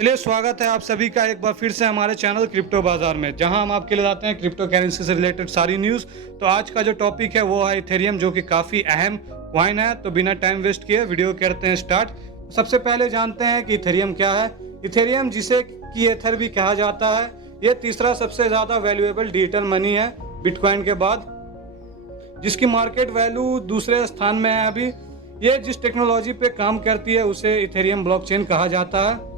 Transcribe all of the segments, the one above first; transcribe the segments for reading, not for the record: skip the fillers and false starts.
चलिए स्वागत है आप सभी का एक बार फिर से हमारे चैनल क्रिप्टो बाजार में, जहां हम आपके लिए लाते हैं क्रिप्टो करेंसी से रिलेटेड सारी न्यूज़। तो आज का जो टॉपिक है वो है इथेरियम, जो कि काफ़ी अहम कॉइन है। तो बिना टाइम वेस्ट किए वीडियो करते हैं स्टार्ट। सबसे पहले जानते हैं कि इथेरियम क्या है। इथेरियम, जिसे कि एथर भी कहा जाता है, ये तीसरा सबसे ज़्यादा वैल्यूएबल डिजिटल मनी है बिटकॉइन के बाद, जिसकी मार्केट वैल्यू दूसरे स्थान में है अभी। ये जिस टेक्नोलॉजी पे काम करती है उसे इथेरियम ब्लॉकचेन कहा जाता है।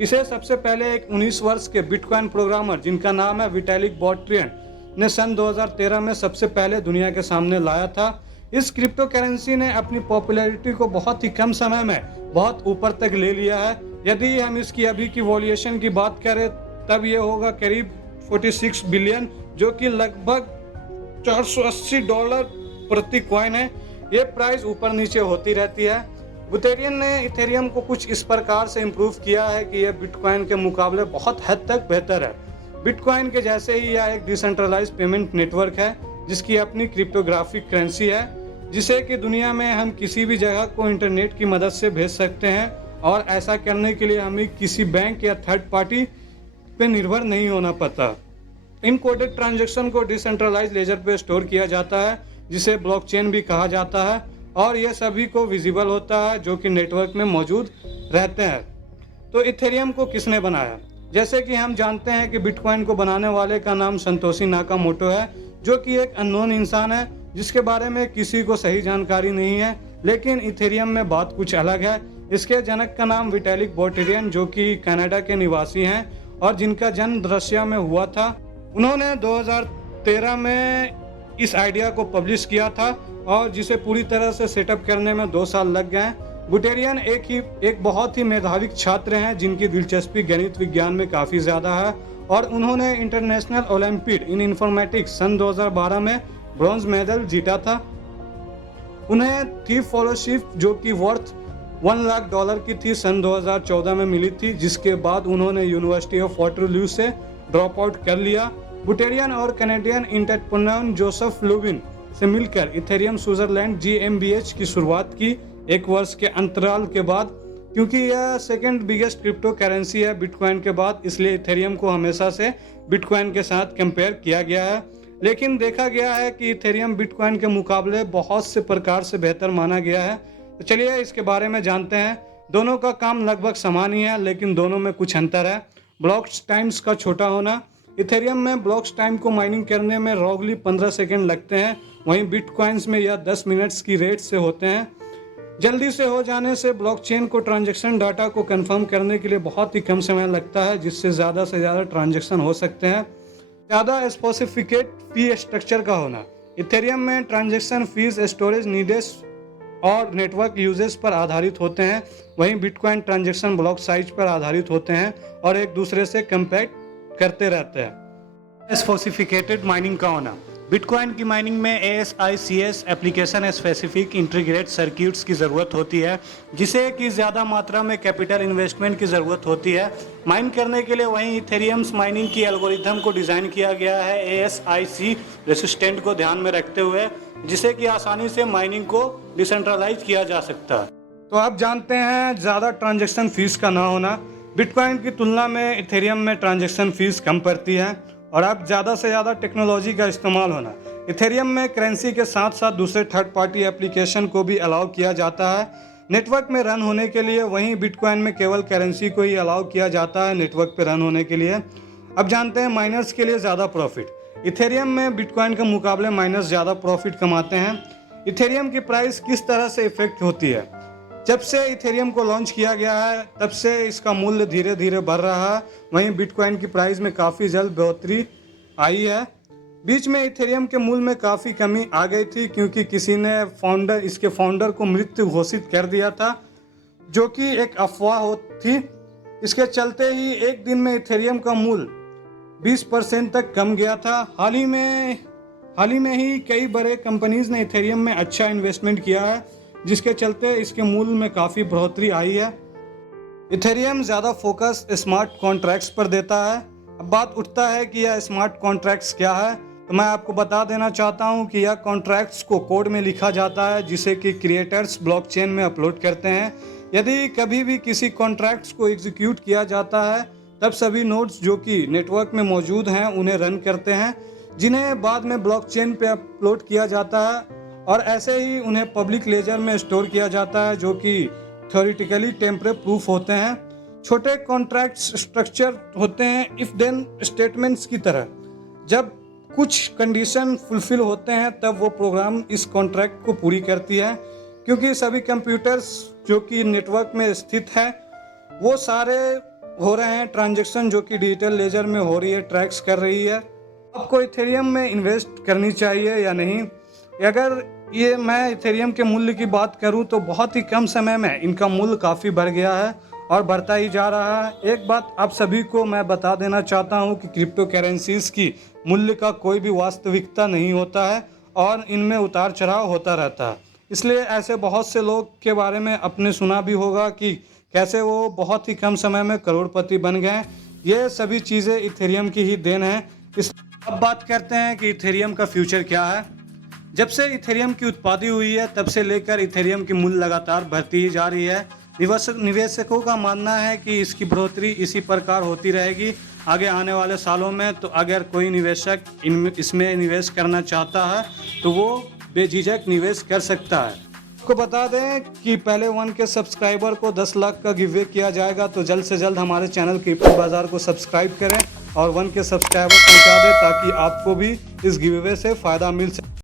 इसे सबसे पहले एक 19 वर्ष के बिटकॉइन प्रोग्रामर, जिनका नाम है विटालिक बुटेरिन, ने सन 2013 में सबसे पहले दुनिया के सामने लाया था। इस क्रिप्टो करेंसी ने अपनी पॉपुलैरिटी को बहुत ही कम समय में बहुत ऊपर तक ले लिया है। यदि हम इसकी अभी की वॉल्यूएशन की बात करें तब ये होगा करीब 46 बिलियन, जो कि लगभग $480 प्रति कॉइन है। ये प्राइस ऊपर नीचे होती रहती है। बुटेरियन ने इथेरियम को कुछ इस प्रकार से इम्प्रूव किया है कि यह बिटकॉइन के मुकाबले बहुत हद तक बेहतर है। बिटकॉइन के जैसे ही यह एक डिसेंट्रलाइज पेमेंट नेटवर्क है, जिसकी अपनी क्रिप्टोग्राफिक करेंसी है, जिसे कि दुनिया में हम किसी भी जगह को इंटरनेट की मदद से भेज सकते हैं। और ऐसा करने के लिए हमें किसी बैंक या थर्ड पार्टी पे निर्भर नहीं होना पड़ता। इन कोडेड ट्रांजैक्शन को डिसेंट्रलाइज लेजर पे स्टोर किया जाता है, जिसे ब्लॉकचेन भी कहा जाता है, और यह सभी को विजिबल होता है जो कि नेटवर्क में मौजूद रहते हैं। तो इथेरियम को किसने बनाया? जैसे कि हम जानते हैं कि बिटकॉइन को बनाने वाले का नाम संतोशी नाकामोटो है, जो कि एक अननोन इंसान है जिसके बारे में किसी को सही जानकारी नहीं है। लेकिन इथेरियम में बात कुछ अलग है। इसके जनक का नाम विटालिक बुटेरिन, जो कि कनाडा के निवासी हैं और जिनका जन्म रशिया में हुआ था। उन्होंने 2013 में इस आइडिया को पब्लिश किया था और जिसे पूरी तरह से सेटअप करने में 2 साल लग गए। बुटेरियन एक बहुत ही मेधावी छात्र हैं, जिनकी दिलचस्पी गणित विज्ञान में काफ़ी ज़्यादा है, और उन्होंने इंटरनेशनल ओलंपियाड इन इंफॉर्मेटिक्स सन 2012 में ब्रॉन्ज मेडल जीता था। उन्हें थीफ फेलोशिप, जो कि वर्थ $1 लाख की थी, सन 2014 में मिली थी, जिसके बाद उन्होंने यूनिवर्सिटी ऑफ वाटरलू से ड्रॉप आउट कर लिया। बुटेरियन और कैनेडियन एंटरप्रेन्योर जोसेफ लुबिन से मिलकर इथेरियम स्विट्जरलैंड GmbH की शुरुआत की 1 वर्ष के अंतराल के बाद। क्योंकि यह सेकंड बिगेस्ट क्रिप्टो करेंसी है बिटकॉइन के बाद, इसलिए इथेरियम को हमेशा से बिटकॉइन के साथ कंपेयर किया गया है। लेकिन देखा गया है कि इथेरियम बिटकॉइन के मुकाबले बहुत से प्रकार से बेहतर माना गया है। तो चलिए इसके बारे में जानते हैं। दोनों का काम लगभग समान ही है, लेकिन दोनों में कुछ अंतर है। ब्लॉक्स टाइम्स का छोटा होना। इथेरियम में ब्लॉक्स टाइम को माइनिंग करने में रॉगली 15 सेकेंड लगते हैं, वहीं बिटकॉइंस में यह 10 मिनट्स की रेट से होते हैं। जल्दी से हो जाने से ब्लॉकचेन को ट्रांजैक्शन डाटा को कंफर्म करने के लिए बहुत ही कम समय लगता है, जिससे ज़्यादा से ज़्यादा ट्रांजैक्शन हो सकते हैं। ज़्यादा स्पेसिफिकेट फी स्ट्रक्चर का होना। इथेरियम में ट्रांजैक्शन फीस स्टोरेज नीड्स और नेटवर्क यूजेस पर आधारित होते हैं, वहीं बिटकॉइन ट्रांजैक्शन ब्लॉक साइज पर आधारित होते हैं और एक दूसरे से कंपैक्ट करते रहते हैं। स्पेसिफिकेटेड माइनिंग का होना। बिटकॉइन की माइनिंग में ASICs application specific integrated circuits की ज़रूरत होती है, जिसे कि ज़्यादा मात्रा में कैपिटल इन्वेस्टमेंट की ज़रूरत होती है माइन करने के लिए। वहीं इथेरियम्स माइनिंग की एल्गोरिथम को डिज़ाइन किया गया है ASIC रेसिस्टेंट को ध्यान में रखते हुए, जिसे कि आसानी से माइनिंग को डिसेंट्रलाइज किया जा सकता है। तो आप जानते हैं ज़्यादा ट्रांजैक्शन फीस का ना होना। बिटकॉइन की तुलना में इथेरियम में ट्रांजैक्शन फीस कम पड़ती है, और अब ज़्यादा से ज़्यादा टेक्नोलॉजी का इस्तेमाल होना। इथेरियम में करेंसी के साथ साथ दूसरे थर्ड पार्टी एप्लीकेशन को भी अलाउ किया जाता है नेटवर्क में रन होने के लिए। वहीं बिटकॉइन में केवल करेंसी को ही अलाउ किया जाता है नेटवर्क पे रन होने के लिए। अब जानते हैं माइनर्स के लिए ज़्यादा प्रॉफिट। इथेरियम में बिटकॉइन के मुकाबले माइनर्स ज़्यादा प्रॉफिट कमाते हैं। इथेरियम की प्राइस किस तरह से इफेक्ट होती है? जब से इथेरियम को लॉन्च किया गया है तब से इसका मूल्य धीरे धीरे बढ़ रहा है। वहीं बिटकॉइन की प्राइस में काफ़ी जल्द बढ़ोतरी आई है। बीच में इथेरियम के मूल्य में काफ़ी कमी आ गई थी, क्योंकि किसी ने इसके फाउंडर को मृत घोषित कर दिया था, जो कि एक अफवाह थी। इसके चलते ही एक दिन में इथेरियम का मूल्य 20% तक कम गया था। हाल ही में ही कई बड़े कंपनीज ने इथेरियम में अच्छा इन्वेस्टमेंट किया है, जिसके चलते इसके मूल्य में काफ़ी बढ़ोतरी आई है। इथेरियम ज़्यादा फोकस स्मार्ट कॉन्ट्रैक्ट्स पर देता है। अब बात उठता है कि यह स्मार्ट कॉन्ट्रैक्ट्स क्या है, तो मैं आपको बता देना चाहता हूं कि यह कॉन्ट्रैक्ट्स को कोड में लिखा जाता है, जिसे कि क्रिएटर्स ब्लॉकचेन में अपलोड करते हैं। यदि कभी भी किसी कॉन्ट्रैक्ट्स को एग्जीक्यूट किया जाता है तब सभी नोड्स जो कि नेटवर्क में मौजूद हैं उन्हें रन करते हैं, जिन्हें बाद में ब्लॉकचेन पे अपलोड किया जाता है और ऐसे ही उन्हें पब्लिक लेजर में स्टोर किया जाता है, जो कि थ्योरेटिकली टेम्परेरी प्रूफ होते हैं। छोटे कॉन्ट्रैक्ट्स स्ट्रक्चर होते हैं इफ देन स्टेटमेंट्स की तरह। जब कुछ कंडीशन फुलफिल होते हैं तब वो प्रोग्राम इस कॉन्ट्रैक्ट को पूरी करती है। क्योंकि सभी कंप्यूटर्स जो कि नेटवर्क में स्थित है वो सारे हो रहे हैं ट्रांजैक्शन जो कि डिजिटल लेजर में हो रही है, ट्रैक्स कर रही है। आपको इथेरियम में इन्वेस्ट करनी चाहिए या नहीं? अगर ये मैं इथेरियम के मूल्य की बात करूं तो बहुत ही कम समय में इनका मूल्य काफ़ी बढ़ गया है और बढ़ता ही जा रहा है। एक बात आप सभी को मैं बता देना चाहता हूं कि क्रिप्टो करेंसीज की मूल्य का कोई भी वास्तविकता नहीं होता है और इनमें उतार चढ़ाव होता रहता है। इसलिए ऐसे बहुत से लोग के बारे में आपने सुना भी होगा कि कैसे वो बहुत ही कम समय में करोड़पति बन गए। ये सभी चीज़ें इथेरियम की ही देन है। अब बात करते हैं कि इथेरियम का फ्यूचर क्या है। जब से इथेरियम की उत्पत्ति हुई है तब से लेकर इथेरियम की मूल्य लगातार बढ़ती ही जा रही है। निवेशकों का मानना है कि इसकी बढ़ोतरी इसी प्रकार होती रहेगी आगे आने वाले सालों में। तो अगर कोई निवेशक इसमें निवेश करना चाहता है तो वो बेझिझक निवेश कर सकता है। आपको बता दें कि पहले 1 के सब्सक्राइबर को 10 लाख का गिव किया जाएगा, तो जल्द से जल्द हमारे चैनल क्रिप्टो बाजार को सब्सक्राइब करें और 1 के सब्सक्राइबर पहुंचा दें ताकि आपको भी इस गिव से फ़ायदा मिल सके।